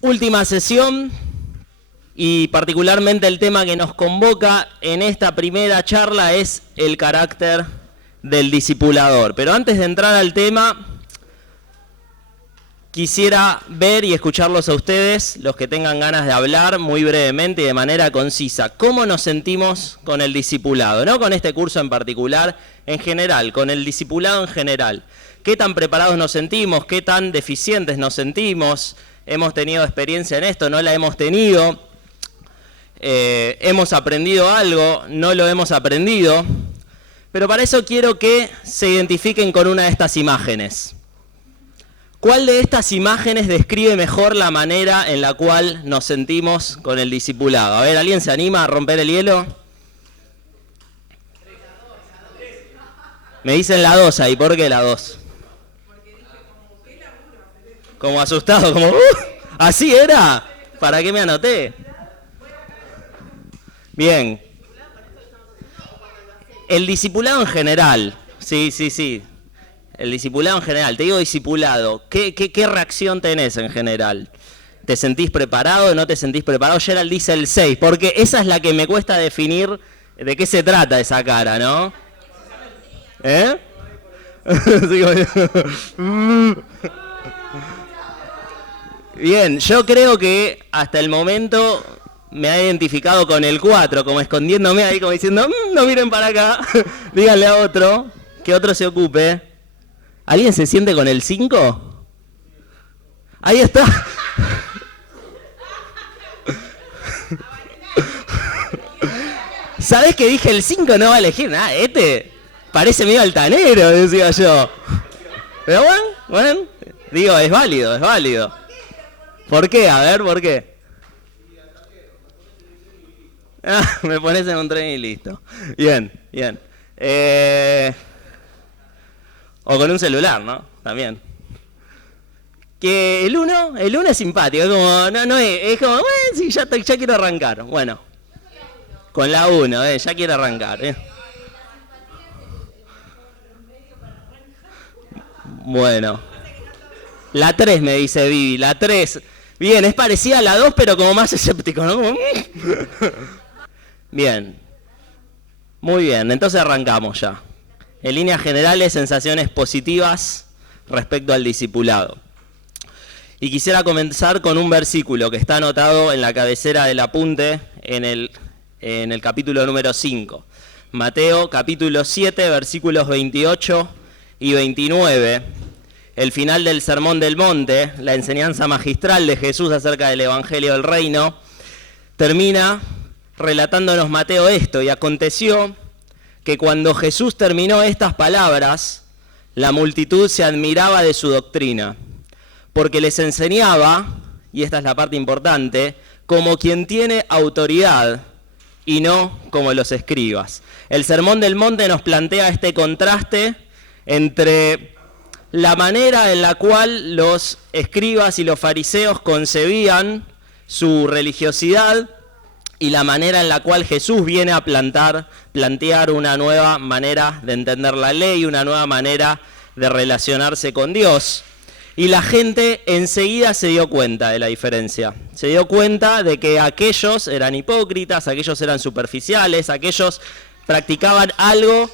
Última sesión y particularmente el tema que nos convoca en esta primera charla es el carácter del discipulador. Pero antes de entrar al tema, quisiera ver y escucharlos a ustedes, los que tengan ganas de hablar muy brevemente y de manera concisa, cómo nos sentimos con el discipulado, no con este curso en particular, en general, con el discipulado en general. ¿Qué tan preparados nos sentimos? ¿Qué tan deficientes nos sentimos? ¿Hemos tenido experiencia en esto? ¿No la hemos tenido? ¿Hemos aprendido algo? ¿No lo hemos aprendido? Pero para eso quiero que se identifiquen con una de estas imágenes. ¿Cuál de estas imágenes describe mejor la manera en la cual nos sentimos con el discipulado? A ver, ¿alguien se anima a romper el hielo? Me dicen la 2 ahí, ¿por qué la 2? Como asustado, como ¿así era? ¿Para qué me anoté? Bien. El discipulado en general, sí. El discipulado en general, te digo discipulado, ¿qué reacción tenés en general? ¿Te sentís preparado o no te sentís preparado? Gerald dice el 6, porque esa es la que me cuesta definir de qué se trata esa cara, ¿no? ¿Eh? Bien, yo creo que hasta el momento me ha identificado con el 4, como escondiéndome ahí, como diciendo, no miren para acá, díganle a otro, que otro se ocupe. ¿Alguien se siente con el 5? Ahí está. ¿Sabés que dije el 5 no va a elegir? Nada, este parece medio altanero, decía yo. Pero bueno, digo, es válido. ¿Por qué? A ver, ¿por qué? Me pones en un tren y listo. Bien. O con un celular, ¿no? También. Que el 1 es simpático, es como, es como, bueno, sí, ya quiero arrancar. Bueno, con la 1, ya quiero arrancar. Bueno. La 3 me dice Vivi, la 3. Bien, es parecida a la 2, pero como más escéptico, ¿no? Bien. Muy bien, entonces arrancamos ya. En líneas generales, sensaciones positivas respecto al discipulado. Y quisiera comenzar con un versículo que está anotado en la cabecera del apunte en el capítulo número 5. Mateo, capítulo 7, versículos 28 y 29. El final del Sermón del Monte, la enseñanza magistral de Jesús acerca del Evangelio del Reino, termina relatándonos Mateo esto: y aconteció que cuando Jesús terminó estas palabras, la multitud se admiraba de su doctrina, porque les enseñaba, y esta es la parte importante, como quien tiene autoridad y no como los escribas. El Sermón del Monte nos plantea este contraste entre la manera en la cual los escribas y los fariseos concebían su religiosidad y la manera en la cual Jesús viene a plantear una nueva manera de entender la ley, una nueva manera de relacionarse con Dios. Y la gente enseguida se dio cuenta de la diferencia. Se dio cuenta de que aquellos eran hipócritas, aquellos eran superficiales, aquellos practicaban algo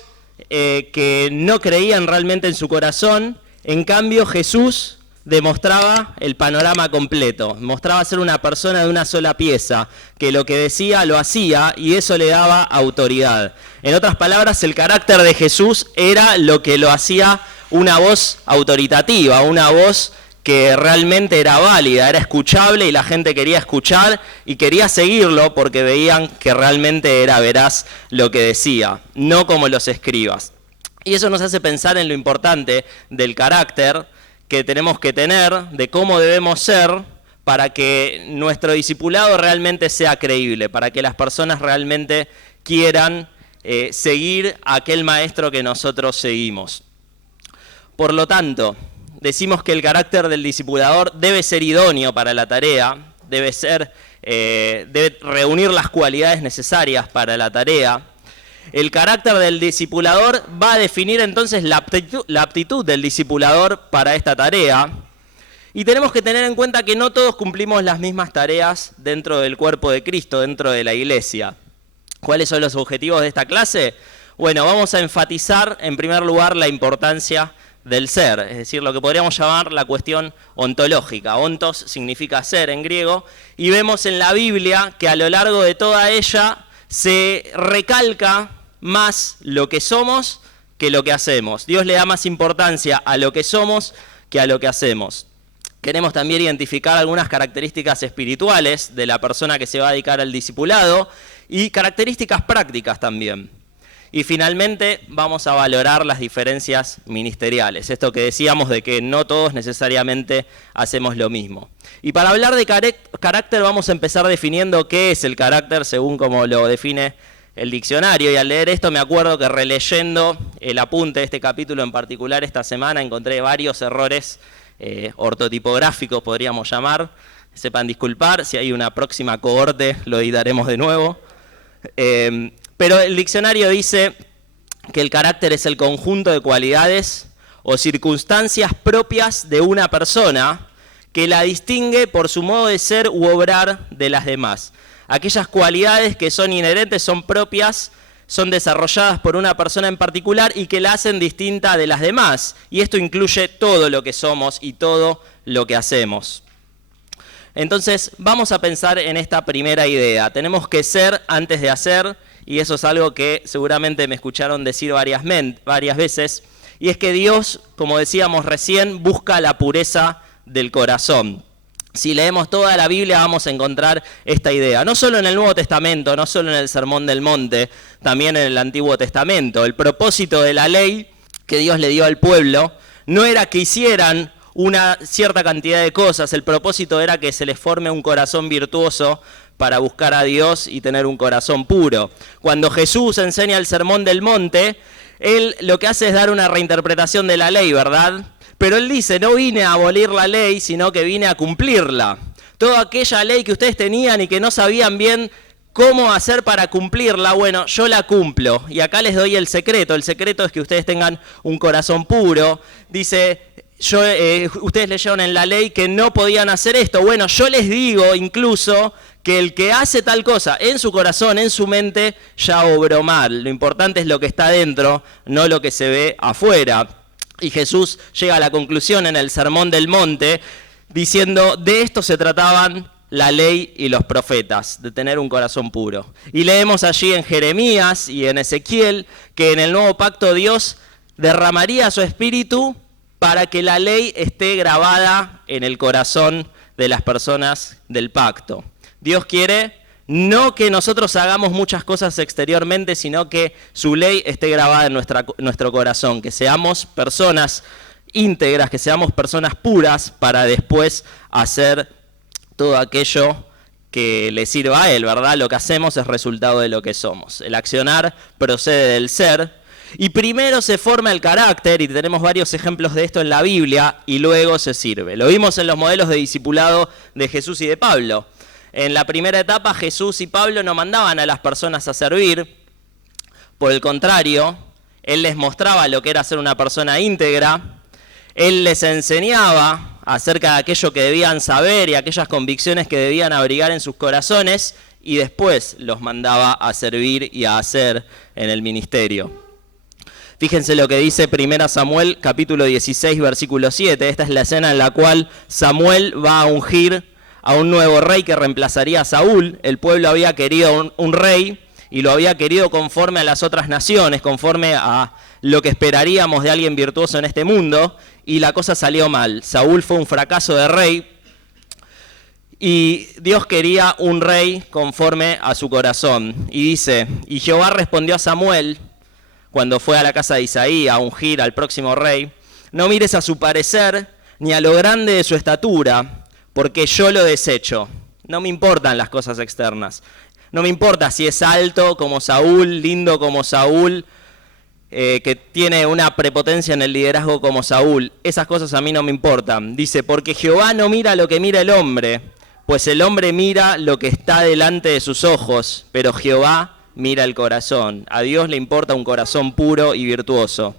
que no creían realmente en su corazón. En cambio, Jesús demostraba el panorama completo, mostraba ser una persona de una sola pieza, que lo que decía lo hacía y eso le daba autoridad. En otras palabras, el carácter de Jesús era lo que lo hacía una voz autoritativa, una voz que realmente era válida, era escuchable y la gente quería escuchar y quería seguirlo porque veían que realmente era veraz lo que decía, no como los escribas. Y eso nos hace pensar en lo importante del carácter que tenemos que tener, de cómo debemos ser para que nuestro discipulado realmente sea creíble, para que las personas realmente quieran seguir a aquel maestro que nosotros seguimos. Por lo tanto, decimos que el carácter del discipulador debe ser idóneo para la tarea, debe reunir las cualidades necesarias para la tarea. El carácter del discipulador va a definir entonces la aptitud del discipulador para esta tarea. Y tenemos que tener en cuenta que no todos cumplimos las mismas tareas dentro del cuerpo de Cristo, dentro de la iglesia. ¿Cuáles son los objetivos de esta clase? Bueno, vamos a enfatizar en primer lugar la importancia del ser, es decir, lo que podríamos llamar la cuestión ontológica. Ontos significa ser en griego, y vemos en la Biblia que a lo largo de toda ella se recalca más lo que somos que lo que hacemos. Dios le da más importancia a lo que somos que a lo que hacemos. Queremos también identificar algunas características espirituales de la persona que se va a dedicar al discipulado y características prácticas también. Y finalmente vamos a valorar las diferencias ministeriales, esto que decíamos de que no todos necesariamente hacemos lo mismo. Y para hablar de carácter vamos a empezar definiendo qué es el carácter según como lo define el diccionario. Y al leer esto me acuerdo que releyendo el apunte de este capítulo en particular esta semana encontré varios errores ortotipográficos, podríamos llamar. Sepan disculpar, si hay una próxima cohorte lo editaremos de nuevo. Pero el diccionario dice que el carácter es el conjunto de cualidades o circunstancias propias de una persona que la distingue por su modo de ser u obrar de las demás. Aquellas cualidades que son inherentes, son propias, son desarrolladas por una persona en particular y que la hacen distinta de las demás. Y esto incluye todo lo que somos y todo lo que hacemos. Entonces, vamos a pensar en esta primera idea. Tenemos que ser antes de hacer, y eso es algo que seguramente me escucharon decir varias veces, y es que Dios, como decíamos recién, busca la pureza del corazón. Si leemos toda la Biblia vamos a encontrar esta idea, no solo en el Nuevo Testamento, no solo en el Sermón del Monte, también en el Antiguo Testamento. El propósito de la ley que Dios le dio al pueblo no era que hicieran una cierta cantidad de cosas, el propósito era que se les forme un corazón virtuoso para buscar a Dios y tener un corazón puro. Cuando Jesús enseña el Sermón del Monte, Él lo que hace es dar una reinterpretación de la ley, ¿verdad? Pero Él dice, no vine a abolir la ley, sino que vine a cumplirla. Toda aquella ley que ustedes tenían y que no sabían bien cómo hacer para cumplirla, bueno, yo la cumplo. Y acá les doy el secreto es que ustedes tengan un corazón puro. Dice, ustedes leyeron en la ley que no podían hacer esto. Bueno, yo les digo incluso que el que hace tal cosa en su corazón, en su mente, ya obró mal. Lo importante es lo que está dentro, no lo que se ve afuera. Y Jesús llega a la conclusión en el Sermón del Monte diciendo, de esto se trataban la ley y los profetas, de tener un corazón puro. Y leemos allí en Jeremías y en Ezequiel que en el nuevo pacto Dios derramaría su espíritu para que la ley esté grabada en el corazón de las personas del pacto. Dios quiere no que nosotros hagamos muchas cosas exteriormente, sino que su ley esté grabada en nuestro corazón, que seamos personas íntegras, que seamos personas puras para después hacer todo aquello que le sirva a Él, ¿verdad? Lo que hacemos es resultado de lo que somos. El accionar procede del ser. Y primero se forma el carácter, y tenemos varios ejemplos de esto en la Biblia, y luego se sirve. Lo vimos en los modelos de discipulado de Jesús y de Pablo. En la primera etapa Jesús y Pablo no mandaban a las personas a servir, por el contrario, Él les mostraba lo que era ser una persona íntegra, Él les enseñaba acerca de aquello que debían saber y aquellas convicciones que debían abrigar en sus corazones, y después los mandaba a servir y a hacer en el ministerio. Fíjense lo que dice 1 Samuel capítulo 16 versículo 7. Esta es la escena en la cual Samuel va a ungir a un nuevo rey que reemplazaría a Saúl. El pueblo había querido un rey y lo había querido conforme a las otras naciones, conforme a lo que esperaríamos de alguien virtuoso en este mundo, y la cosa salió mal. Saúl fue un fracaso de rey y Dios quería un rey conforme a su corazón. Y dice, y Jehová respondió a Samuel cuando fue a la casa de Isaí a ungir al próximo rey, no mires a su parecer ni a lo grande de su estatura, porque yo lo desecho. No me importan las cosas externas. No me importa si es alto como Saúl, lindo como Saúl, que tiene una prepotencia en el liderazgo como Saúl. Esas cosas a mí no me importan. Dice, porque Jehová no mira lo que mira el hombre, pues el hombre mira lo que está delante de sus ojos, pero Jehová mira el corazón. A Dios le importa un corazón puro y virtuoso.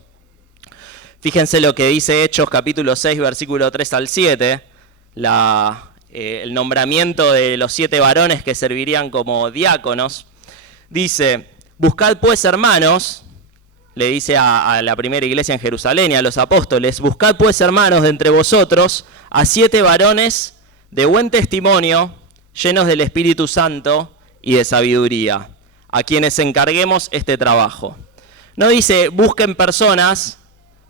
Fíjense lo que dice Hechos capítulo 6, versículo 3 al 7. el nombramiento de los 7 varones que servirían como diáconos. Dice, buscad pues, hermanos, le dice a la primera iglesia en Jerusalén y a los apóstoles, buscad pues, hermanos, de entre vosotros a 7 varones de buen testimonio, llenos del Espíritu Santo y de sabiduría, a quienes encarguemos este trabajo. No dice, busquen personas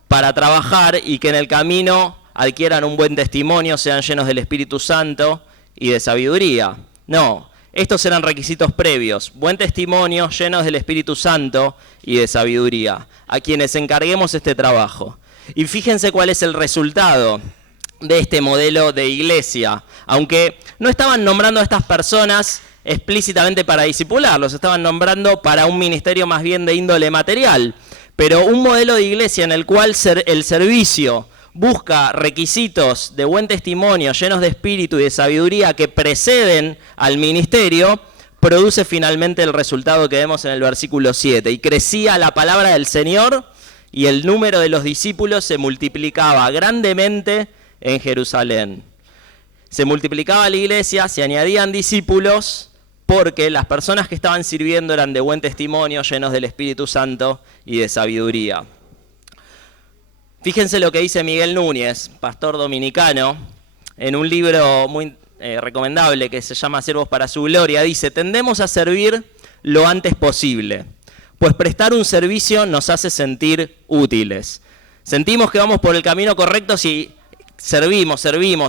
para trabajar y que en el camino adquieran un buen testimonio, sean llenos del Espíritu Santo y de sabiduría. No, estos eran requisitos previos, buen testimonio, llenos del Espíritu Santo y de sabiduría, a quienes encarguemos este trabajo. Y fíjense cuál es el resultado de este modelo de iglesia. Aunque no estaban nombrando a estas personas explícitamente para discipularlos, estaban nombrando para un ministerio más bien de índole material. Pero un modelo de iglesia en el cual el servicio busca requisitos de buen testimonio, llenos de espíritu y de sabiduría que preceden al ministerio, produce finalmente el resultado que vemos en el versículo 7. Y crecía la palabra del Señor y el número de los discípulos se multiplicaba grandemente en Jerusalén. Se multiplicaba la iglesia, se añadían discípulos, porque las personas que estaban sirviendo eran de buen testimonio, llenos del Espíritu Santo y de sabiduría. Fíjense lo que dice Miguel Núñez, pastor dominicano, en un libro muy recomendable que se llama Siervos para su Gloria. Dice, tendemos a servir lo antes posible, pues prestar un servicio nos hace sentir útiles. Sentimos que vamos por el camino correcto si servimos,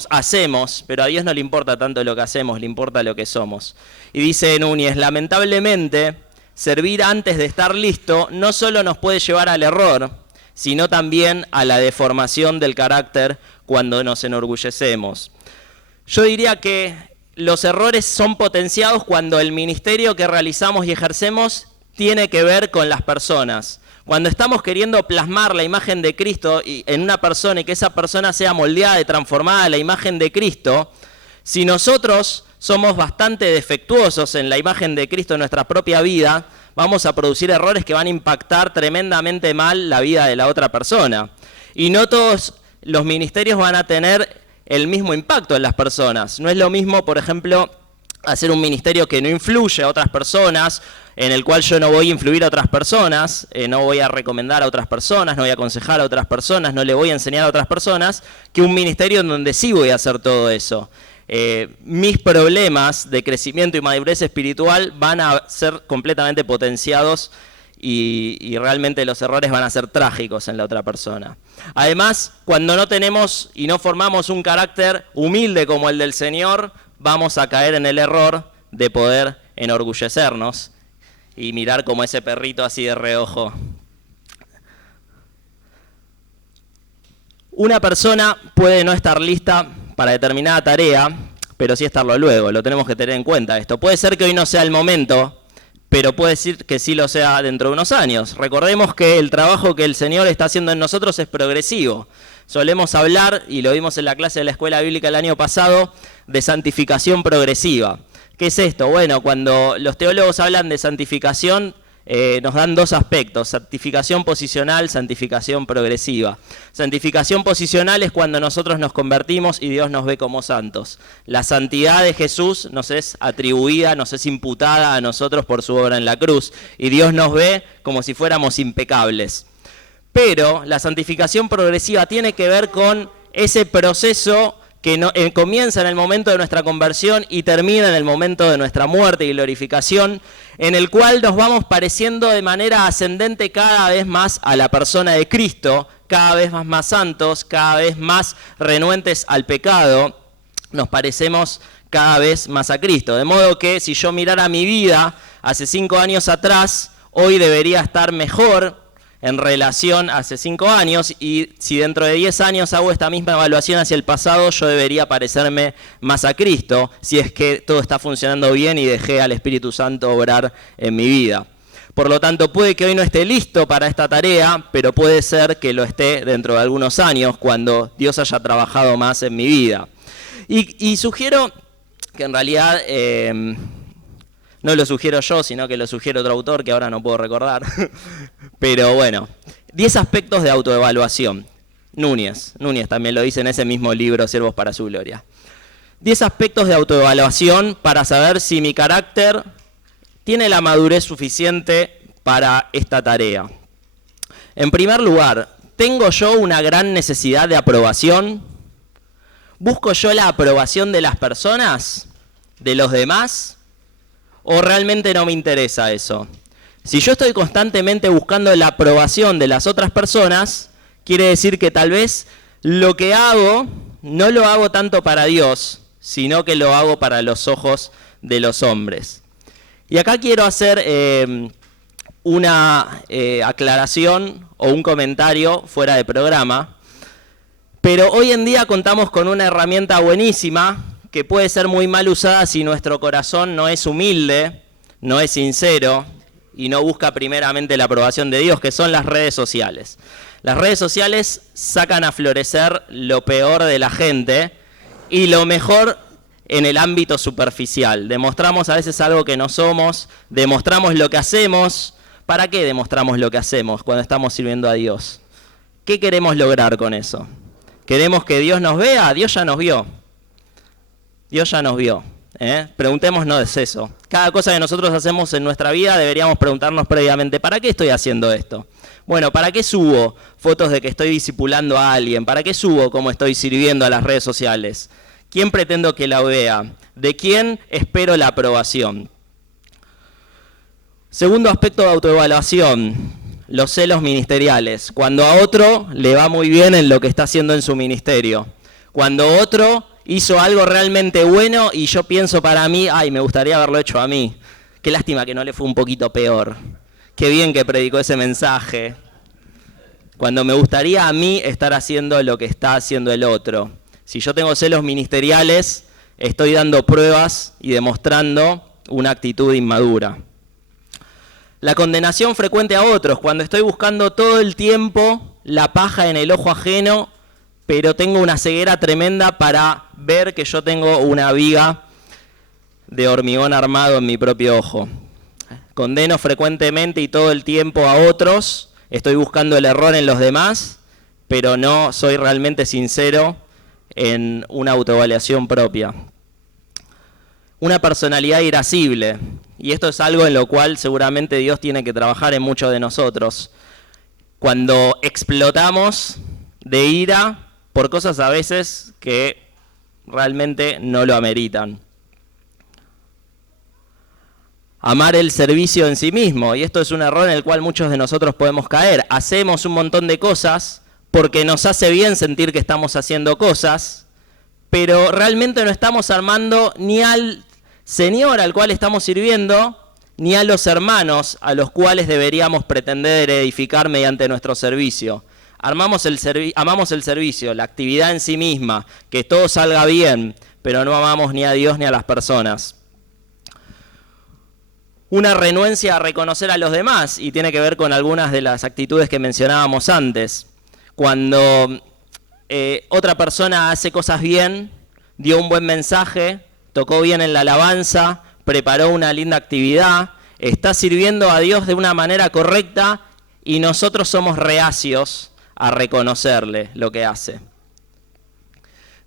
hacemos, pero a Dios no le importa tanto lo que hacemos, le importa lo que somos. Y dice Núñez, lamentablemente, servir antes de estar listo no solo nos puede llevar al error, sino también a la deformación del carácter cuando nos enorgullecemos. Yo diría que los errores son potenciados cuando el ministerio que realizamos y ejercemos tiene que ver con las personas. Cuando estamos queriendo plasmar la imagen de Cristo en una persona y que esa persona sea moldeada y transformada a la imagen de Cristo, si nosotros somos bastante defectuosos en la imagen de Cristo en nuestra propia vida, vamos a producir errores que van a impactar tremendamente mal la vida de la otra persona. Y no todos los ministerios van a tener el mismo impacto en las personas. No es lo mismo, por ejemplo, hacer un ministerio que no influye a otras personas, en el cual yo no voy a influir a otras personas, no voy a recomendar a otras personas, no voy a aconsejar a otras personas, no le voy a enseñar a otras personas, que un ministerio en donde sí voy a hacer todo eso. Mis problemas de crecimiento y madurez espiritual van a ser completamente potenciados y realmente los errores van a ser trágicos en la otra persona. Además, cuando no tenemos y no formamos un carácter humilde como el del Señor, vamos a caer en el error de poder enorgullecernos y mirar como ese perrito así de reojo. Una persona puede no estar lista para determinada tarea, pero sí estarlo luego, lo tenemos que tener en cuenta esto. Puede ser que hoy no sea el momento, pero puede ser que sí lo sea dentro de unos años. Recordemos que el trabajo que el Señor está haciendo en nosotros es progresivo. Solemos hablar, y lo vimos en la clase de la Escuela Bíblica el año pasado, de santificación progresiva. ¿Qué es esto? Bueno, cuando los teólogos hablan de santificación, nos dan dos aspectos, santificación posicional, santificación progresiva. Santificación posicional es cuando nosotros nos convertimos y Dios nos ve como santos. La santidad de Jesús nos es atribuida, nos es imputada a nosotros por su obra en la cruz, y Dios nos ve como si fuéramos impecables. Pero la santificación progresiva tiene que ver con ese proceso que comienza en el momento de nuestra conversión y termina en el momento de nuestra muerte y glorificación, en el cual nos vamos pareciendo de manera ascendente cada vez más a la persona de Cristo, cada vez más santos, cada vez más renuentes al pecado, nos parecemos cada vez más a Cristo. De modo que si yo mirara mi vida hace 5 años atrás, hoy debería estar mejor en relación a hace 5 años, y si dentro de 10 años hago esta misma evaluación hacia el pasado, yo debería parecerme más a Cristo, si es que todo está funcionando bien y dejé al Espíritu Santo obrar en mi vida. Por lo tanto, puede que hoy no esté listo para esta tarea, pero puede ser que lo esté dentro de algunos años, cuando Dios haya trabajado más en mi vida. Y sugiero que en realidad no lo sugiero yo, sino que lo sugiere otro autor que ahora no puedo recordar. Pero bueno, 10 aspectos de autoevaluación. Núñez también lo dice en ese mismo libro, Siervos para su Gloria. 10 aspectos de autoevaluación para saber si mi carácter tiene la madurez suficiente para esta tarea. En primer lugar, ¿tengo yo una gran necesidad de aprobación? ¿Busco yo la aprobación de las personas? ¿De los demás? ¿O realmente no me interesa eso? Si yo estoy constantemente buscando la aprobación de las otras personas, quiere decir que tal vez lo que hago no lo hago tanto para Dios, sino que lo hago para los ojos de los hombres. Y acá quiero hacer una aclaración o un comentario fuera de programa, pero hoy en día contamos con una herramienta buenísima que puede ser muy mal usada si nuestro corazón no es humilde, no es sincero y no busca primeramente la aprobación de Dios, que son las redes sociales. Las redes sociales sacan a florecer lo peor de la gente y lo mejor en el ámbito superficial. Demostramos a veces algo que no somos, demostramos lo que hacemos. ¿Para qué demostramos lo que hacemos cuando estamos sirviendo a Dios? ¿Qué queremos lograr con eso? ¿Queremos que Dios nos vea? Dios ya nos vio. Dios ya nos vio. Preguntémonos eso. Cada cosa que nosotros hacemos en nuestra vida deberíamos preguntarnos previamente, ¿para qué estoy haciendo esto? Bueno, ¿para qué subo fotos de que estoy discipulando a alguien? ¿Para qué subo cómo estoy sirviendo a las redes sociales? ¿Quién pretendo que la vea? ¿De quién espero la aprobación? Segundo aspecto de autoevaluación, los celos ministeriales. Cuando a otro le va muy bien en lo que está haciendo en su ministerio. Cuando otro hizo algo realmente bueno y yo pienso para mí, ay, me gustaría haberlo hecho a mí. Qué lástima que no le fue un poquito peor. Qué bien que predicó ese mensaje. Cuando me gustaría a mí estar haciendo lo que está haciendo el otro. Si yo tengo celos ministeriales, estoy dando pruebas y demostrando una actitud inmadura. La condenación frecuente a otros, cuando estoy buscando todo el tiempo la paja en el ojo ajeno, pero tengo una ceguera tremenda para ver que yo tengo una viga de hormigón armado en mi propio ojo. Condeno frecuentemente y todo el tiempo a otros, estoy buscando el error en los demás, pero no soy realmente sincero en una autoevaluación propia. Una personalidad irascible, y esto es algo en lo cual seguramente Dios tiene que trabajar en muchos de nosotros. Cuando explotamos de ira por cosas a veces que realmente no lo ameritan. Amar el servicio en sí mismo, y esto es un error en el cual muchos de nosotros podemos caer. Hacemos un montón de cosas porque nos hace bien sentir que estamos haciendo cosas, pero realmente no estamos amando ni al Señor al cual estamos sirviendo, ni a los hermanos a los cuales deberíamos pretender edificar mediante nuestro servicio. Amamos el servicio, la actividad en sí misma, que todo salga bien, pero no amamos ni a Dios ni a las personas. Una renuencia a reconocer a los demás, y tiene que ver con algunas de las actitudes que mencionábamos antes. Cuando otra persona hace cosas bien, dio un buen mensaje, tocó bien en la alabanza, preparó una linda actividad, está sirviendo a Dios de una manera correcta y nosotros somos reacios a reconocerle lo que hace.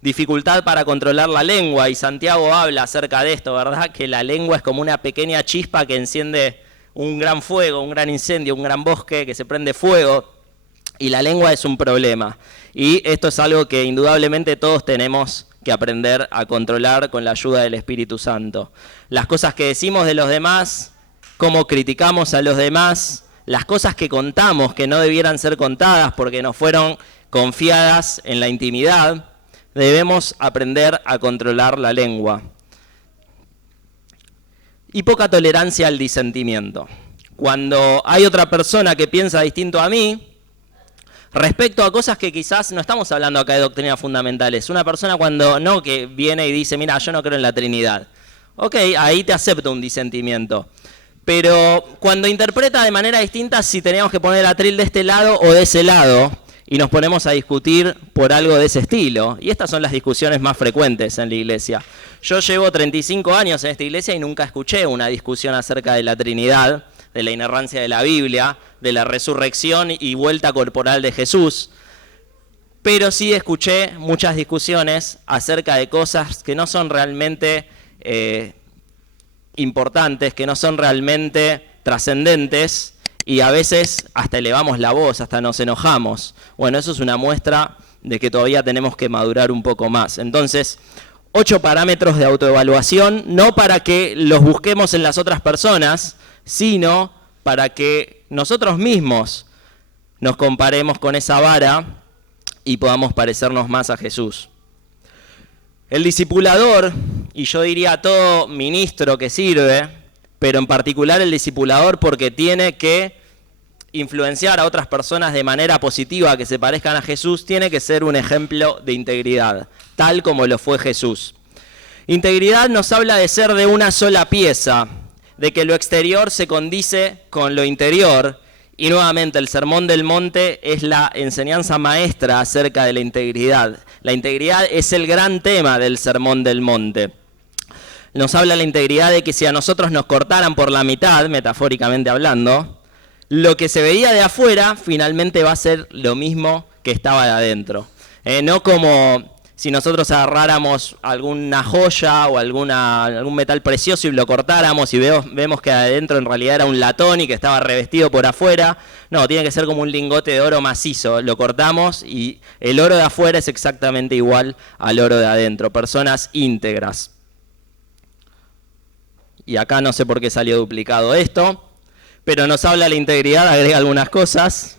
Dificultad para controlar la lengua, y Santiago habla acerca de esto, ¿verdad? Que la lengua es como una pequeña chispa que enciende un gran fuego, un gran incendio, un gran bosque que se prende fuego, y la lengua es un problema. Y esto es algo que indudablemente todos tenemos que aprender a controlar con la ayuda del Espíritu Santo. Las cosas que decimos de los demás, cómo criticamos a los demás, las cosas que contamos que no debieran ser contadas porque nos fueron confiadas en la intimidad, debemos aprender a controlar la lengua. Y poca tolerancia al disentimiento. Cuando hay otra persona que piensa distinto a mí, respecto a cosas que quizás no estamos hablando acá de doctrinas fundamentales. Una persona cuando no, que viene y dice, mira, yo no creo en la Trinidad. Ok, ahí te acepto un disentimiento. Pero cuando interpreta de manera distinta si teníamos que poner el atril de este lado o de ese lado, y nos ponemos a discutir por algo de ese estilo. Y estas son las discusiones más frecuentes en la iglesia. Yo llevo 35 años en esta iglesia y nunca escuché una discusión acerca de la Trinidad, de la inerrancia de la Biblia, de la resurrección y vuelta corporal de Jesús. pero sí escuché muchas discusiones acerca de cosas que no son realmente importantes, que no son realmente trascendentes, y a veces hasta elevamos la voz, hasta nos enojamos. Bueno, eso es una muestra de que todavía tenemos que madurar un poco más. Entonces, 8 parámetros de autoevaluación, no para que los busquemos en las otras personas, sino para que nosotros mismos nos comparemos con esa vara y podamos parecernos más a Jesús. El discipulador, y yo diría todo ministro que sirve, pero en particular el discipulador porque tiene que influenciar a otras personas de manera positiva que se parezcan a Jesús, tiene que ser un ejemplo de integridad, tal como lo fue Jesús. Integridad nos habla de ser de una sola pieza, de que lo exterior se condice con lo interior, y nuevamente el Sermón del Monte es la enseñanza maestra acerca de la integridad. La integridad es el gran tema del Sermón del Monte. Nos habla la integridad de que si a nosotros nos cortaran por la mitad, metafóricamente hablando, lo que se veía de afuera finalmente va a ser lo mismo que estaba de adentro. No como si nosotros agarráramos alguna joya o algún metal precioso y lo cortáramos y vemos que adentro en realidad era un latón y que estaba revestido por afuera. No, tiene que ser como un lingote de oro macizo. Lo cortamos y el oro de afuera es exactamente igual al oro de adentro. Personas íntegras. Y acá no sé por qué salió duplicado esto, pero nos habla la integridad, agrega algunas cosas,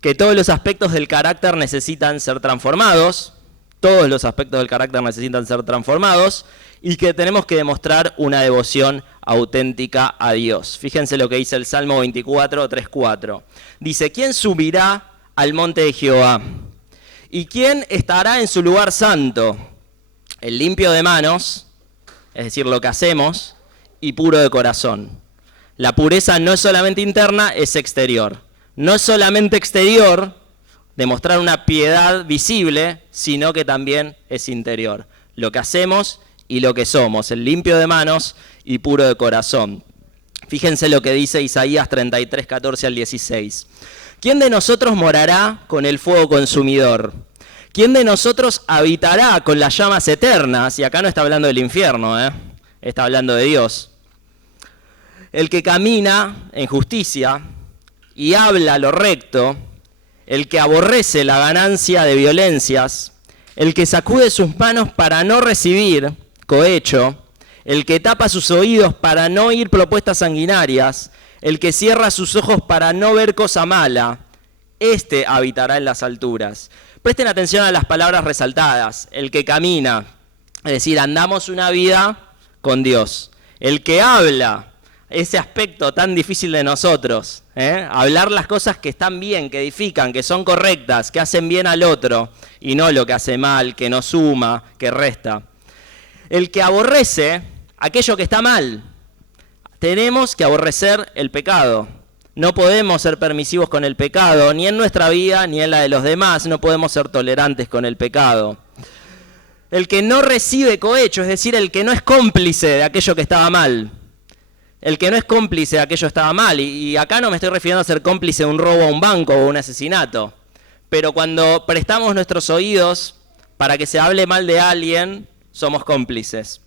que todos los aspectos del carácter necesitan ser transformados. Todos los aspectos del carácter necesitan ser transformados y que tenemos que demostrar una devoción auténtica a Dios. Fíjense lo que dice el Salmo 24, 3, 4. Dice, ¿quién subirá al monte de Jehová? ¿Y quién estará en su lugar santo? El limpio de manos, es decir, lo que hacemos, y puro de corazón. La pureza no es solamente interna, es exterior. No es solamente exterior, demostrar una piedad visible, sino que también es interior. Lo que hacemos y lo que somos, el limpio de manos y puro de corazón. Fíjense lo que dice Isaías 33, 14 al 16. ¿Quién de nosotros morará con el fuego consumidor? ¿Quién de nosotros habitará con las llamas eternas? Y acá no está hablando del infierno, está hablando de Dios. El que camina en justicia y habla lo recto, el que aborrece la ganancia de violencias, el que sacude sus manos para no recibir cohecho, el que tapa sus oídos para no oír propuestas sanguinarias, el que cierra sus ojos para no ver cosa mala, este habitará en las alturas. Presten atención a las palabras resaltadas. El que camina, es decir, andamos una vida con Dios. El que habla, ese aspecto tan difícil de nosotros, hablar las cosas que están bien, que edifican, que son correctas, que hacen bien al otro, y no lo que hace mal, que no suma, que resta. El que aborrece aquello que está mal. Tenemos que aborrecer el pecado. No podemos ser permisivos con el pecado, ni en nuestra vida, ni en la de los demás. No podemos ser tolerantes con el pecado. El que no recibe cohecho, es decir, el que no es cómplice de aquello que estaba mal. El que no es cómplice de aquello que estaba mal. Y acá no me estoy refiriendo a ser cómplice de un robo a un banco o un asesinato. Pero cuando prestamos nuestros oídos para que se hable mal de alguien, somos cómplices.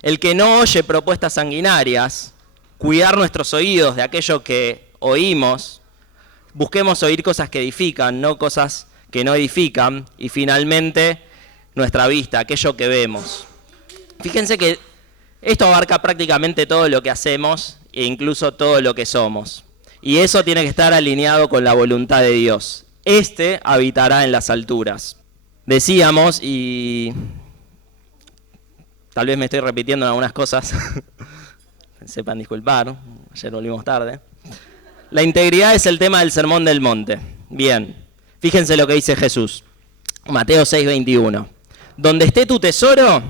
El que no oye propuestas sanguinarias, cuidar nuestros oídos de aquello que oímos, busquemos oír cosas que edifican, no cosas que no edifican, y finalmente nuestra vista, aquello que vemos. Fíjense que esto abarca prácticamente todo lo que hacemos e incluso todo lo que somos. Y eso tiene que estar alineado con la voluntad de Dios. Este habitará en las alturas. Decíamos, y tal vez me estoy repitiendo en algunas cosas, sepan disculpar, ayer volvimos tarde. La integridad es el tema del Sermón del Monte. Bien, fíjense lo que dice Jesús. Mateo 6:21. Donde esté tu tesoro,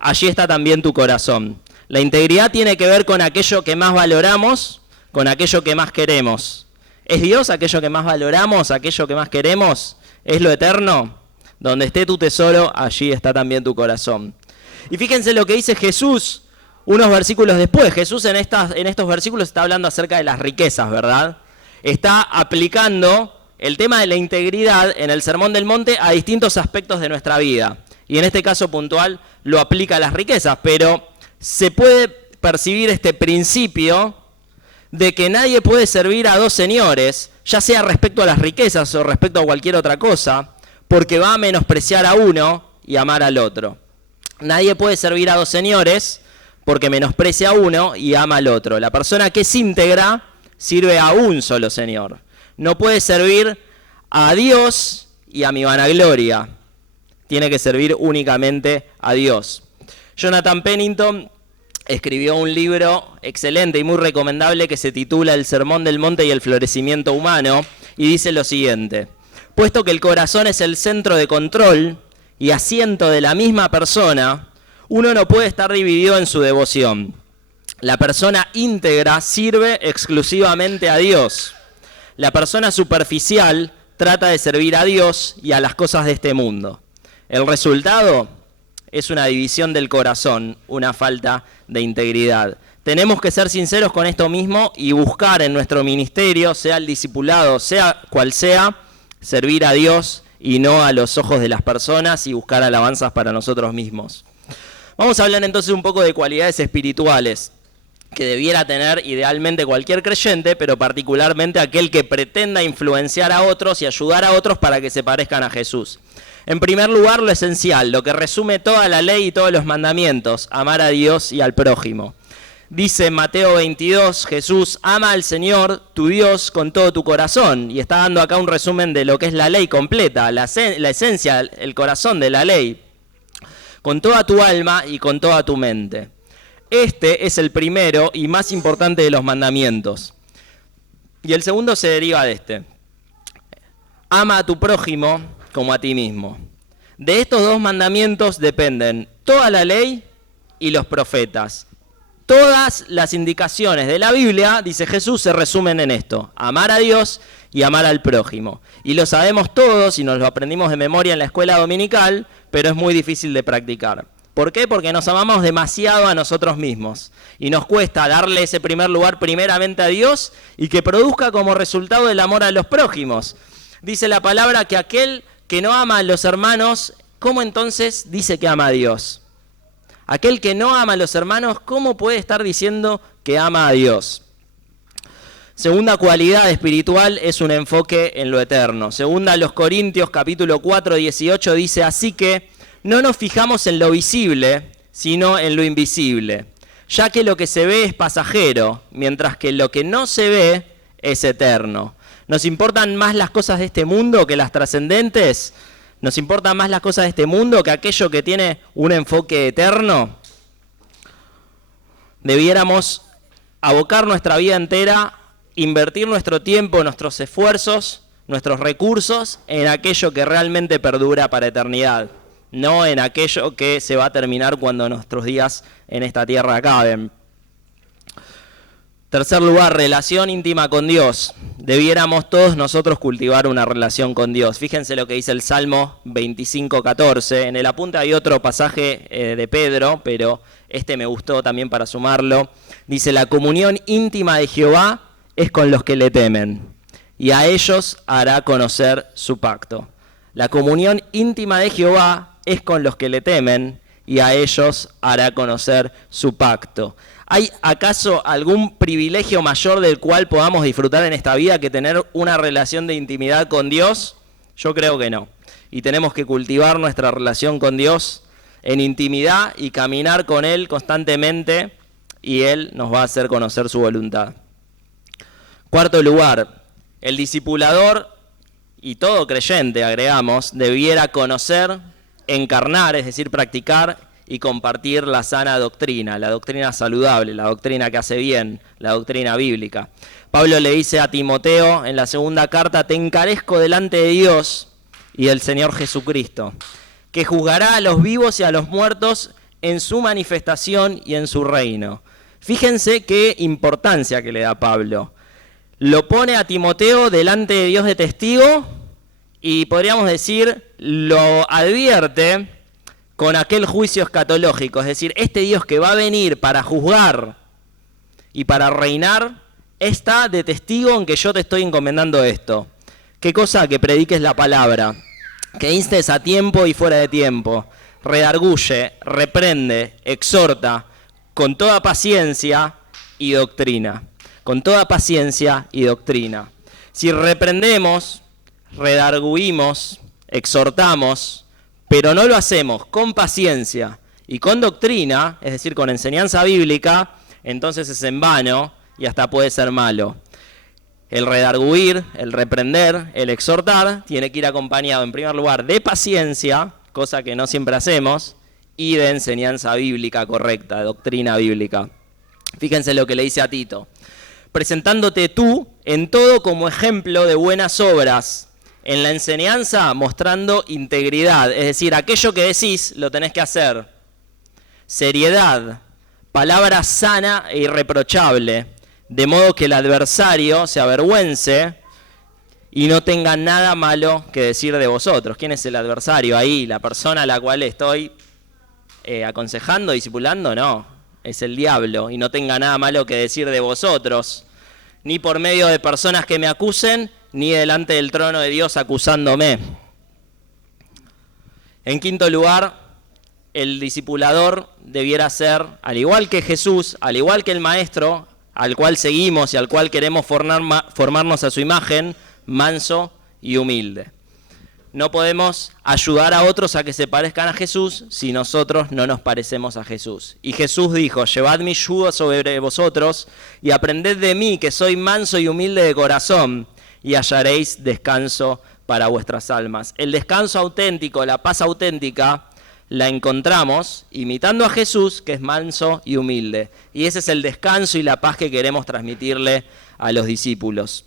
allí está también tu corazón. La integridad tiene que ver con aquello que más valoramos, con aquello que más queremos. ¿Es Dios aquello que más valoramos, aquello que más queremos? ¿Es lo eterno? Donde esté tu tesoro, allí está también tu corazón. Y fíjense lo que dice Jesús unos versículos después. Jesús en estos versículos está hablando acerca de las riquezas, ¿verdad? Está aplicando el tema de la integridad en el Sermón del Monte a distintos aspectos de nuestra vida. Y en este caso puntual lo aplica a las riquezas, pero se puede percibir este principio de que nadie puede servir a dos señores, ya sea respecto a las riquezas o respecto a cualquier otra cosa, porque va a menospreciar a uno y amar al otro. Nadie puede servir a dos señores porque menosprecia a uno y ama al otro. La persona que es íntegra sirve a un solo Señor. No puede servir a Dios y a mi vanagloria. Tiene que servir únicamente a Dios. Jonathan Pennington escribió un libro excelente y muy recomendable que se titula El Sermón del Monte y el Florecimiento Humano, y dice lo siguiente: puesto que el corazón es el centro de control y asiento de la misma persona, uno no puede estar dividido en su devoción. La persona íntegra sirve exclusivamente a Dios. La persona superficial trata de servir a Dios y a las cosas de este mundo. El resultado es una división del corazón, una falta de integridad. Tenemos que ser sinceros con esto mismo y buscar en nuestro ministerio, sea el discipulado, sea cual sea, servir a Dios y no a los ojos de las personas, y buscar alabanzas para nosotros mismos. Vamos a hablar entonces un poco de cualidades espirituales que debiera tener idealmente cualquier creyente, pero particularmente aquel que pretenda influenciar a otros y ayudar a otros para que se parezcan a Jesús. En primer lugar, lo esencial, lo que resume toda la ley y todos los mandamientos: amar a Dios y al prójimo. Dice en Mateo 22, Jesús: ama al Señor, tu Dios, con todo tu corazón. Y está dando acá un resumen de lo que es la ley completa, la esencia, el corazón de la ley. Con toda tu alma y con toda tu mente. Este es el primero y más importante de los mandamientos. Y el segundo se deriva de este: ama a tu prójimo como a ti mismo. De estos dos mandamientos dependen toda la ley y los profetas. Todas las indicaciones de la Biblia, dice Jesús, se resumen en esto: amar a Dios y amar al prójimo. Y lo sabemos todos y nos lo aprendimos de memoria en la escuela dominical, pero es muy difícil de practicar. ¿Por qué? Porque nos amamos demasiado a nosotros mismos y nos cuesta darle ese primer lugar primeramente a Dios y que produzca como resultado el amor a los prójimos. Dice la palabra que aquel que no ama a los hermanos, ¿cómo entonces dice que ama a Dios? Aquel que no ama a los hermanos, ¿cómo puede estar diciendo que ama a Dios? Segunda cualidad espiritual es un enfoque en lo eterno. Segunda a los Corintios, capítulo 4, 18, dice: así que no nos fijamos en lo visible, sino en lo invisible, ya que lo que se ve es pasajero, mientras que lo que no se ve es eterno. ¿Nos importan más las cosas de este mundo que las trascendentes? ¿Nos importan más las cosas de este mundo que aquello que tiene un enfoque eterno? Debiéramos abocar nuestra vida entera, invertir nuestro tiempo, nuestros esfuerzos, nuestros recursos en aquello que realmente perdura para eternidad, no en aquello que se va a terminar cuando nuestros días en esta tierra acaben. Tercer lugar, relación íntima con Dios. Debiéramos todos nosotros cultivar una relación con Dios. Fíjense lo que dice el Salmo 25:14. En el apunte hay otro pasaje de Pedro, pero este me gustó también para sumarlo. Dice: la comunión íntima de Jehová es con los que le temen, y a ellos hará conocer su pacto. La comunión íntima de Jehová es con los que le temen, y a ellos hará conocer su pacto. ¿Hay acaso algún privilegio mayor del cual podamos disfrutar en esta vida que tener una relación de intimidad con Dios? Yo creo que no. Y tenemos que cultivar nuestra relación con Dios en intimidad y caminar con Él constantemente, y Él nos va a hacer conocer su voluntad. Cuarto lugar, el discipulador y todo creyente, agregamos, debiera conocer, encarnar, es decir, practicar y compartir la sana doctrina, la doctrina saludable, la doctrina que hace bien, la doctrina bíblica. Pablo le dice a Timoteo en la segunda carta: te encarezco delante de Dios y del Señor Jesucristo, que juzgará a los vivos y a los muertos en su manifestación y en su reino. Fíjense qué importancia que le da Pablo. Lo pone a Timoteo delante de Dios de testigo y podríamos decir lo advierte con aquel juicio escatológico, es decir, este Dios que va a venir para juzgar y para reinar está de testigo en que yo te estoy encomendando esto. ¿Qué cosa? Que prediques la palabra, que instes a tiempo y fuera de tiempo, redarguye, reprende, exhorta, con toda paciencia y doctrina. Con toda paciencia y doctrina. Si reprendemos, redarguimos, exhortamos, pero no lo hacemos con paciencia y con doctrina, es decir, con enseñanza bíblica, entonces es en vano y hasta puede ser malo. El redarguir, el reprender, el exhortar, tiene que ir acompañado en primer lugar de paciencia, cosa que no siempre hacemos, y de enseñanza bíblica correcta, de doctrina bíblica. Fíjense lo que le dice a Tito. Presentándote tú en todo como ejemplo de buenas obras, en la enseñanza mostrando integridad, es decir, aquello que decís lo tenés que hacer. Seriedad, palabra sana e irreprochable, de modo que el adversario se avergüence y no tenga nada malo que decir de vosotros. ¿Quién es el adversario ahí? ¿La persona a la cual estoy aconsejando, discipulando? No, es el diablo, y no tenga nada malo que decir de vosotros, ni por medio de personas que me acusen, ni delante del trono de Dios acusándome. En quinto lugar, el discipulador debiera ser, al igual que Jesús, al igual que el Maestro, al cual seguimos y al cual queremos formarnos a su imagen, manso y humilde. No podemos ayudar a otros a que se parezcan a Jesús si nosotros no nos parecemos a Jesús. Y Jesús dijo, llevad mi yugo sobre vosotros y aprended de mí, que soy manso y humilde de corazón, y hallaréis descanso para vuestras almas. El descanso auténtico, la paz auténtica, la encontramos imitando a Jesús, que es manso y humilde. Y ese es el descanso y la paz que queremos transmitirle a los discípulos.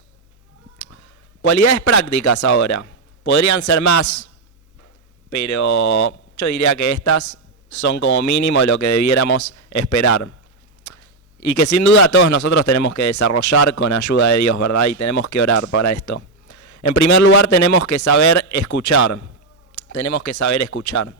Cualidades prácticas ahora. Podrían ser más, pero yo diría que estas son como mínimo lo que debiéramos esperar. Y que sin duda todos nosotros tenemos que desarrollar con ayuda de Dios, ¿verdad? Y tenemos que orar para esto. En primer lugar, tenemos que saber escuchar. Tenemos que saber escuchar.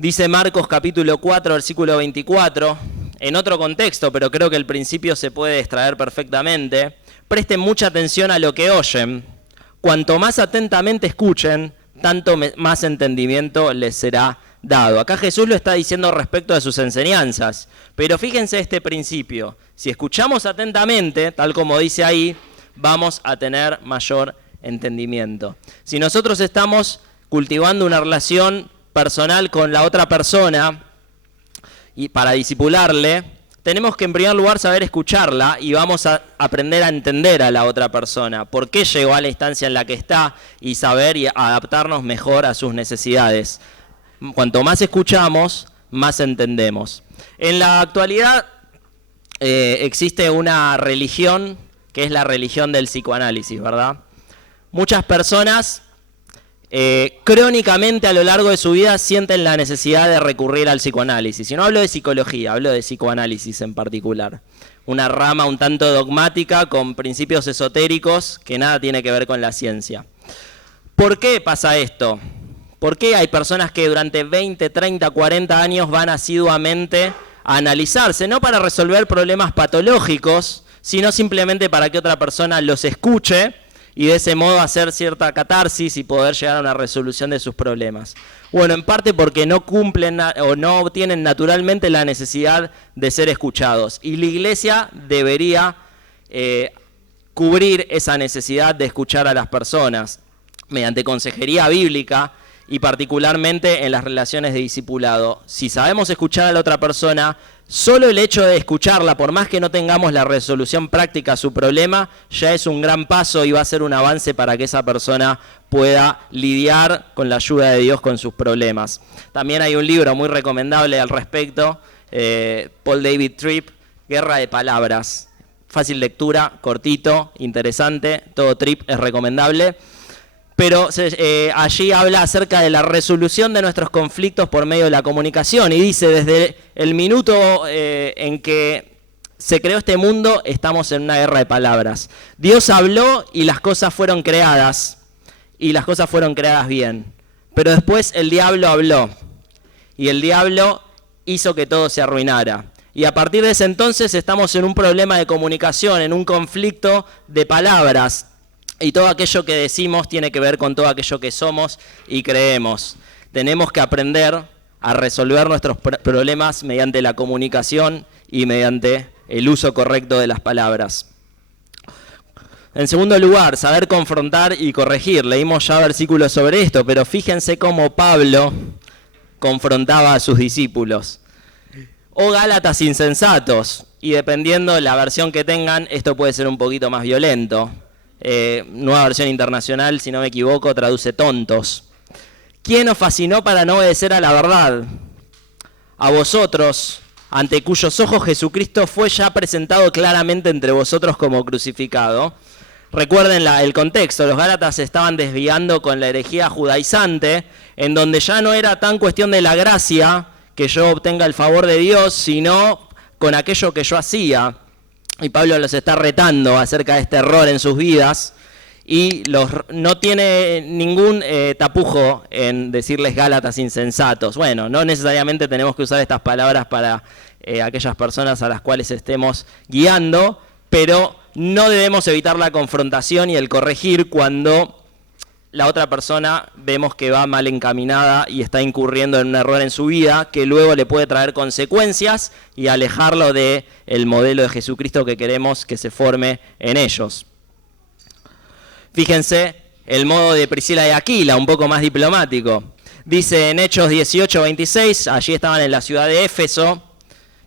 Dice Marcos capítulo 4, versículo 24, en otro contexto, pero creo que el principio se puede extraer perfectamente. Presten mucha atención a lo que oyen. Cuanto más atentamente escuchen, tanto más entendimiento les será dado. Acá Jesús lo está diciendo respecto de sus enseñanzas, pero fíjense este principio. Si escuchamos atentamente, tal como dice ahí, vamos a tener mayor entendimiento. Si nosotros estamos cultivando una relación personal con la otra persona y para discipularle, tenemos que en primer lugar saber escucharla y vamos a aprender a entender a la otra persona, por qué llegó a la instancia en la que está y saber y adaptarnos mejor a sus necesidades. Cuanto más escuchamos, más entendemos. En la actualidad existe una religión que es la religión del psicoanálisis, ¿verdad? Muchas personas crónicamente a lo largo de su vida sienten la necesidad de recurrir al psicoanálisis. Y no hablo de psicología, hablo de psicoanálisis en particular. Una rama un tanto dogmática con principios esotéricos que nada tiene que ver con la ciencia. ¿Por qué pasa esto? ¿Por qué hay personas que durante 20, 30, 40 años van asiduamente a analizarse? No para resolver problemas patológicos, sino simplemente para que otra persona los escuche y de ese modo hacer cierta catarsis y poder llegar a una resolución de sus problemas. Bueno, en parte porque no cumplen o no tienen naturalmente la necesidad de ser escuchados. Y la iglesia debería cubrir esa necesidad de escuchar a las personas mediante consejería bíblica y particularmente en las relaciones de discipulado. Si sabemos escuchar a la otra persona, solo el hecho de escucharla, por más que no tengamos la resolución práctica a su problema, ya es un gran paso y va a ser un avance para que esa persona pueda lidiar con la ayuda de Dios con sus problemas. También hay un libro muy recomendable al respecto, Paul David Tripp, Guerra de Palabras. Fácil lectura, cortito, interesante, todo Tripp es recomendable. Pero allí habla acerca de la resolución de nuestros conflictos por medio de la comunicación y dice, desde el minuto en que se creó este mundo, estamos en una guerra de palabras. Dios habló y las cosas fueron creadas, y las cosas fueron creadas bien. Pero después el diablo habló, y el diablo hizo que todo se arruinara. Y a partir de ese entonces estamos en un problema de comunicación, en un conflicto de palabras. Y todo aquello que decimos tiene que ver con todo aquello que somos y creemos. Tenemos que aprender a resolver nuestros problemas mediante la comunicación y mediante el uso correcto de las palabras. En segundo lugar, saber confrontar y corregir. Leímos ya versículos sobre esto, pero fíjense cómo Pablo confrontaba a sus discípulos. Oh Gálatas insensatos, y dependiendo la versión que tengan, esto puede ser un poquito más violento. Nueva versión internacional, si no me equivoco, traduce tontos. ¿Quién os fascinó para no obedecer a la verdad? A vosotros, ante cuyos ojos Jesucristo fue ya presentado claramente entre vosotros como crucificado. Recuerden el contexto, los Gálatas se estaban desviando con la herejía judaizante, en donde ya no era tan cuestión de la gracia, que yo obtenga el favor de Dios, sino con aquello que yo hacía. Y Pablo los está retando acerca de este error en sus vidas y no tiene ningún tapujo en decirles Gálatas insensatos. Bueno, no necesariamente tenemos que usar estas palabras para aquellas personas a las cuales estemos guiando, pero no debemos evitar la confrontación y el corregir cuando la otra persona vemos que va mal encaminada y está incurriendo en un error en su vida que luego le puede traer consecuencias y alejarlo del modelo de Jesucristo que queremos que se forme en ellos. Fíjense el modo de Priscila y Aquila, un poco más diplomático. Dice en Hechos 18:26, allí estaban en la ciudad de Éfeso.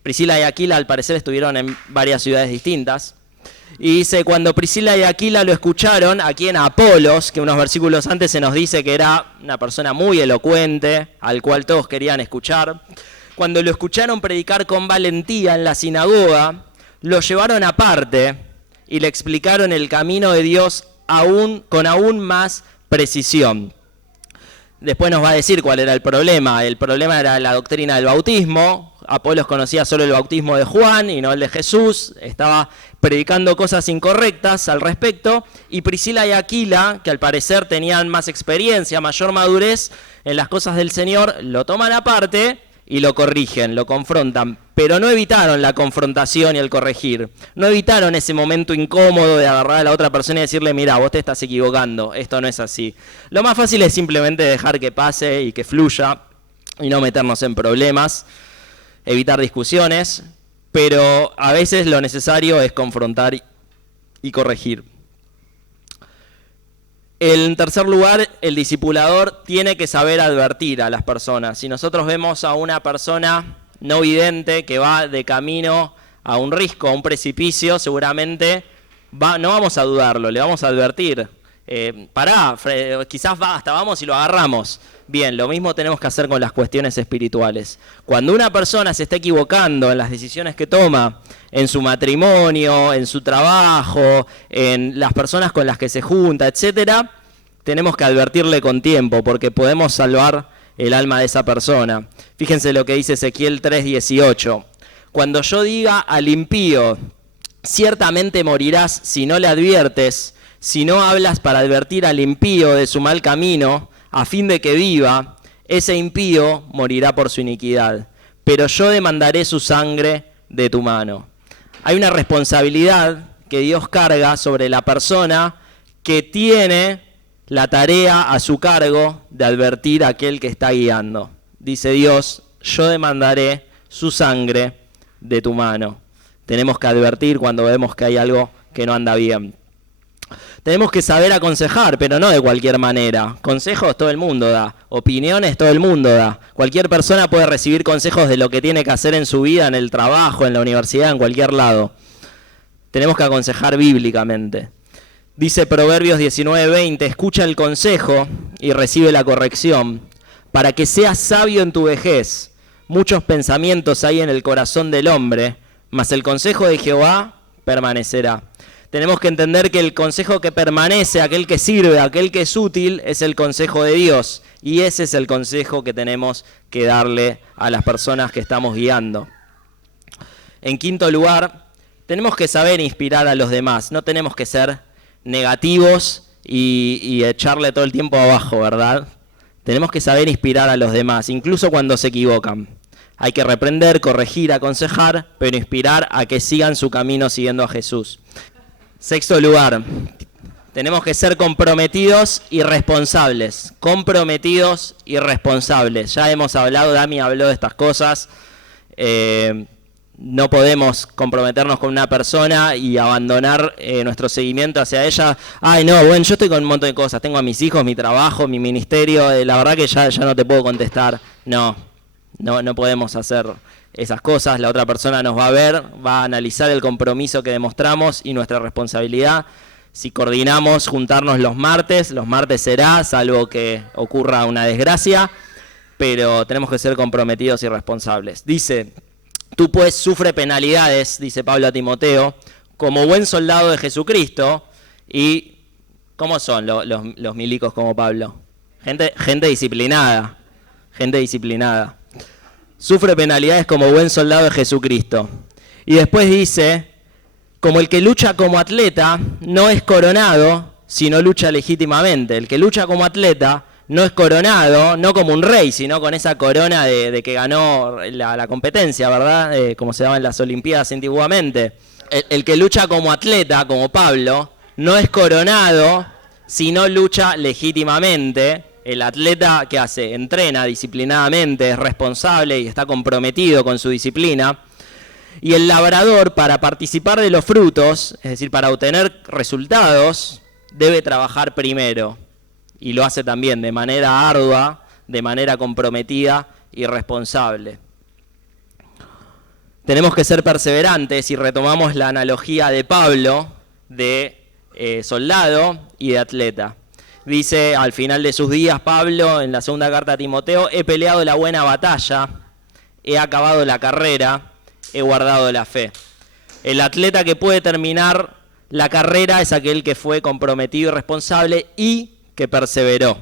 Priscila y Aquila al parecer estuvieron en varias ciudades distintas. Y dice, cuando Priscila y Aquila lo escucharon, aquí en Apolos, que unos versículos antes se nos dice que era una persona muy elocuente, al cual todos querían escuchar, cuando lo escucharon predicar con valentía en la sinagoga, lo llevaron aparte y le explicaron el camino de Dios con aún más precisión. Después nos va a decir cuál era el problema. El problema era la doctrina del bautismo. Apolos conocía solo el bautismo de Juan y no el de Jesús. Estaba predicando cosas incorrectas al respecto. Y Priscila y Aquila, que al parecer tenían más experiencia, mayor madurez en las cosas del Señor, lo toman aparte y lo corrigen, lo confrontan. Pero no evitaron la confrontación y el corregir. No evitaron ese momento incómodo de agarrar a la otra persona y decirle, mira, vos te estás equivocando, esto no es así. Lo más fácil es simplemente dejar que pase y que fluya y no meternos en problemas, evitar discusiones, pero a veces lo necesario es confrontar y corregir. En tercer lugar, el discipulador tiene que saber advertir a las personas. Si nosotros vemos a una persona no vidente que va de camino a un risco, a un precipicio, seguramente no vamos a dudarlo, le vamos a advertir. Quizás hasta vamos y lo agarramos. Bien, lo mismo tenemos que hacer con las cuestiones espirituales. Cuando una persona se está equivocando en las decisiones que toma, en su matrimonio, en su trabajo, en las personas con las que se junta, etcétera, tenemos que advertirle con tiempo porque podemos salvar el alma de esa persona. Fíjense lo que dice Ezequiel 3:18. Cuando yo diga al impío, ciertamente morirás si no le adviertes, si no hablas para advertir al impío de su mal camino, a fin de que viva, ese impío morirá por su iniquidad, pero yo demandaré su sangre de tu mano. Hay una responsabilidad que Dios carga sobre la persona que tiene la tarea a su cargo de advertir a aquel que está guiando. Dice Dios, yo demandaré su sangre de tu mano. Tenemos que advertir cuando vemos que hay algo que no anda bien. Tenemos que saber aconsejar, pero no de cualquier manera. Consejos todo el mundo da, opiniones todo el mundo da. Cualquier persona puede recibir consejos de lo que tiene que hacer en su vida, en el trabajo, en la universidad, en cualquier lado. Tenemos que aconsejar bíblicamente. Dice Proverbios 19:20, escucha el consejo y recibe la corrección, para que seas sabio en tu vejez. Muchos pensamientos hay en el corazón del hombre, mas el consejo de Jehová permanecerá. Tenemos que entender que el consejo que permanece, aquel que sirve, aquel que es útil, es el consejo de Dios. Y ese es el consejo que tenemos que darle a las personas que estamos guiando. En quinto lugar, tenemos que saber inspirar a los demás. No tenemos que ser negativos y echarle todo el tiempo abajo, ¿verdad? Tenemos que saber inspirar a los demás, incluso cuando se equivocan. Hay que reprender, corregir, aconsejar, pero inspirar a que sigan su camino siguiendo a Jesús. Sexto lugar, Tenemos que ser comprometidos y responsables. Comprometidos y responsables. Ya hemos hablado, Dami habló de estas cosas. No podemos comprometernos con una persona y abandonar nuestro seguimiento hacia ella. Ay, no, bueno, yo estoy con un montón de cosas. Tengo a mis hijos, mi trabajo, mi ministerio. La verdad que ya no te puedo contestar. No podemos hacer esas cosas. La otra persona nos va a ver, va a analizar el compromiso que demostramos y nuestra responsabilidad. Si coordinamos juntarnos los martes será, salvo que ocurra una desgracia, pero tenemos que ser comprometidos y responsables. Dice, tú pues sufre penalidades, dice Pablo a Timoteo, como buen soldado de Jesucristo. ¿Y cómo son los milicos como Pablo? Gente disciplinada, Sufre penalidades como buen soldado de Jesucristo. Y después dice, como el que lucha como atleta no es coronado, sino lucha legítimamente. El que lucha como atleta no es coronado, no como un rey, sino con esa corona de que ganó la competencia, ¿verdad? Como se daba en las Olimpiadas antiguamente. El que lucha como atleta, como Pablo, no es coronado, sino lucha legítimamente. El atleta, ¿qué hace? Entrena disciplinadamente, es responsable y está comprometido con su disciplina. Y el labrador, para participar de los frutos, es decir, para obtener resultados, debe trabajar primero. Y lo hace también de manera ardua, de manera comprometida y responsable. Tenemos que ser perseverantes y retomamos la analogía de Pablo de soldado y de atleta. Dice al final de sus días Pablo en la segunda carta a Timoteo, he peleado la buena batalla, he acabado la carrera, he guardado la fe. El atleta que puede terminar la carrera es aquel que fue comprometido y responsable y que perseveró.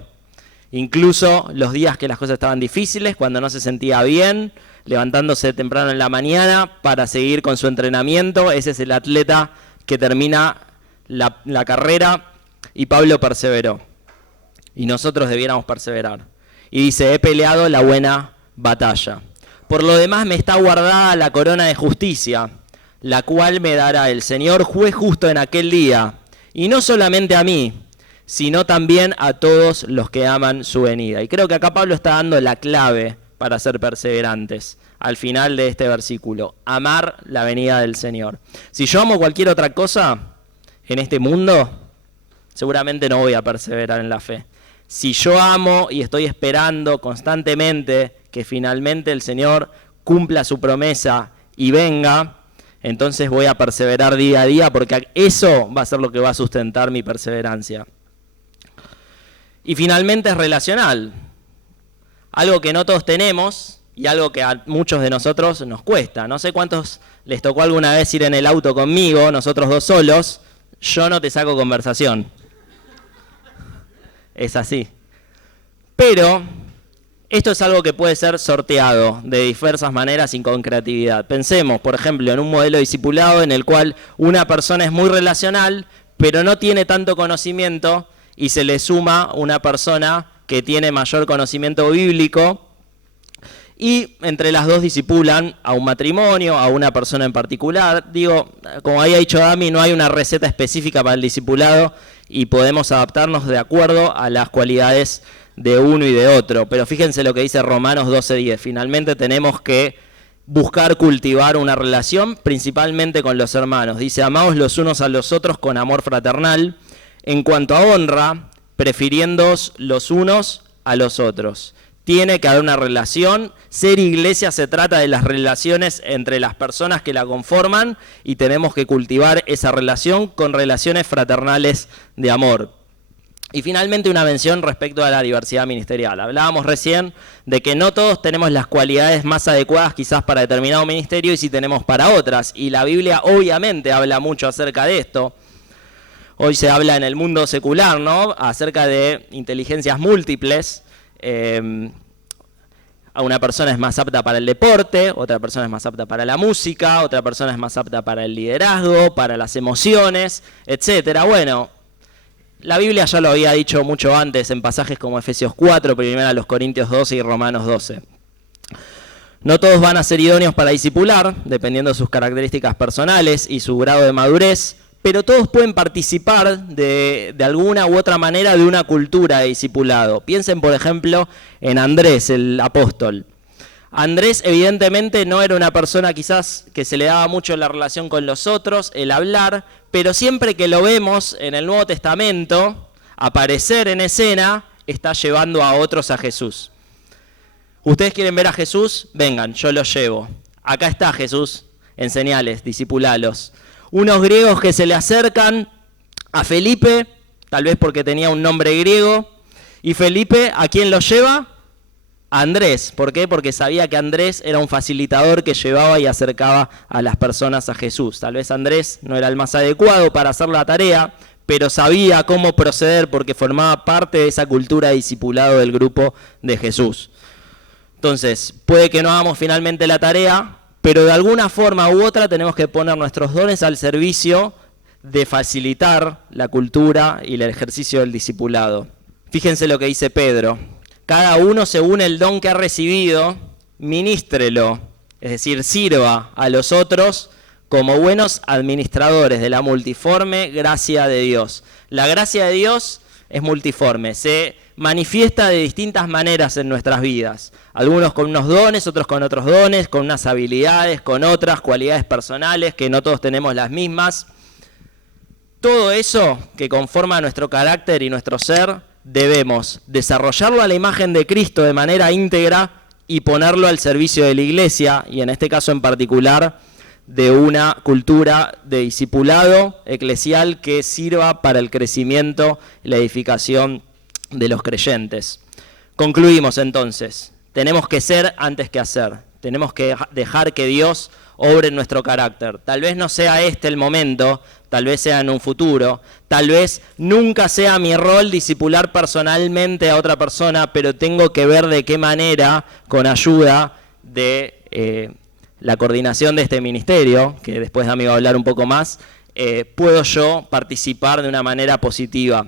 Incluso los días que las cosas estaban difíciles, cuando no se sentía bien, levantándose temprano en la mañana para seguir con su entrenamiento, ese es el atleta que termina la carrera y Pablo perseveró. Y nosotros debiéramos perseverar. Y dice, he peleado la buena batalla. Por lo demás me está guardada la corona de justicia, la cual me dará el Señor juez justo en aquel día. Y no solamente a mí, sino también a todos los que aman su venida. Y creo que acá Pablo está dando la clave para ser perseverantes. Al final de este versículo, amar la venida del Señor. Si yo amo cualquier otra cosa en este mundo, seguramente no voy a perseverar en la fe. Si yo amo y estoy esperando constantemente que finalmente el Señor cumpla su promesa y venga, entonces voy a perseverar día a día porque eso va a ser lo que va a sustentar mi perseverancia. Y finalmente es relacional, algo que no todos tenemos y algo que a muchos de nosotros nos cuesta. No sé cuántos les tocó alguna vez ir en el auto conmigo, nosotros dos solos, yo no te saco conversación. Es así. Pero esto es algo que puede ser sorteado de diversas maneras y con creatividad. Pensemos, por ejemplo, en un modelo discipulado en el cual una persona es muy relacional, pero no tiene tanto conocimiento y se le suma una persona que tiene mayor conocimiento bíblico y entre las dos discipulan a un matrimonio, a una persona en particular. Digo, como había dicho Dami, no hay una receta específica para el discipulado y podemos adaptarnos de acuerdo a las cualidades de uno y de otro. Pero fíjense lo que dice Romanos 12:10. Finalmente tenemos que buscar cultivar una relación principalmente con los hermanos. Dice, amaos los unos a los otros con amor fraternal. En cuanto a honra, prefiriéndoos los unos a los otros. Tiene que haber una relación. Ser iglesia se trata de las relaciones entre las personas que la conforman y tenemos que cultivar esa relación con relaciones fraternales de amor. Y finalmente una mención respecto a la diversidad ministerial. Hablábamos recién de que no todos tenemos las cualidades más adecuadas quizás para determinado ministerio y sí tenemos para otras. Y la Biblia obviamente habla mucho acerca de esto. Hoy se habla en el mundo secular, ¿no?, acerca de inteligencias múltiples. Una persona es más apta para el deporte, otra persona es más apta para la música, otra persona es más apta para el liderazgo, para las emociones, etcétera. Bueno, la Biblia ya lo había dicho mucho antes en pasajes como Efesios 4, 1 Corintios 12 y Romanos 12. No todos van a ser idóneos para discipular, dependiendo de sus características personales y su grado de madurez, pero todos pueden participar de alguna u otra manera de una cultura de discipulado. Piensen, por ejemplo, en Andrés, el apóstol. Andrés evidentemente no era una persona quizás que se le daba mucho la relación con los otros, el hablar, pero siempre que lo vemos en el Nuevo Testamento aparecer en escena, está llevando a otros a Jesús. ¿Ustedes quieren ver a Jesús? Vengan, yo los llevo. Acá está Jesús, enseñales, discipulalos. Unos griegos que se le acercan a Felipe, tal vez porque tenía un nombre griego, y Felipe, ¿a quién lo lleva? A Andrés. ¿Por qué? Porque sabía que Andrés era un facilitador que llevaba y acercaba a las personas a Jesús. Tal vez Andrés no era el más adecuado para hacer la tarea, pero sabía cómo proceder porque formaba parte de esa cultura de discipulado del grupo de Jesús. Entonces, puede que no hagamos finalmente la tarea, pero de alguna forma u otra tenemos que poner nuestros dones al servicio de facilitar la cultura y el ejercicio del discipulado. Fíjense lo que dice Pedro. Cada uno, según el don que ha recibido, ministrelo, es decir, sirva a los otros como buenos administradores de la multiforme gracia de Dios. La gracia de Dios es multiforme, se manifiesta de distintas maneras en nuestras vidas. Algunos con unos dones, otros con otros dones, con unas habilidades, con otras cualidades personales, que no todos tenemos las mismas. Todo eso que conforma nuestro carácter y nuestro ser, debemos desarrollarlo a la imagen de Cristo de manera íntegra y ponerlo al servicio de la iglesia, y en este caso en particular, de una cultura de discipulado eclesial que sirva para el crecimiento y la edificación de los creyentes. Concluimos entonces, tenemos que ser antes que hacer, tenemos que dejar que Dios obre en nuestro carácter. Tal vez no sea este el momento, tal vez sea en un futuro, tal vez nunca sea mi rol discipular personalmente a otra persona, pero tengo que ver de qué manera, con ayuda de la coordinación de este ministerio, que después Dami va a hablar un poco más, puedo yo participar de una manera positiva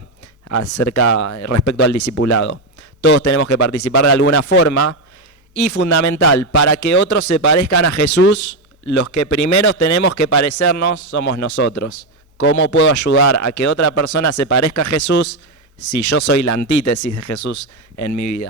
respecto al discipulado. Todos tenemos que participar de alguna forma, y fundamental, para que otros se parezcan a Jesús, los que primero tenemos que parecernos somos nosotros. ¿Cómo puedo ayudar a que otra persona se parezca a Jesús si yo soy la antítesis de Jesús en mi vida?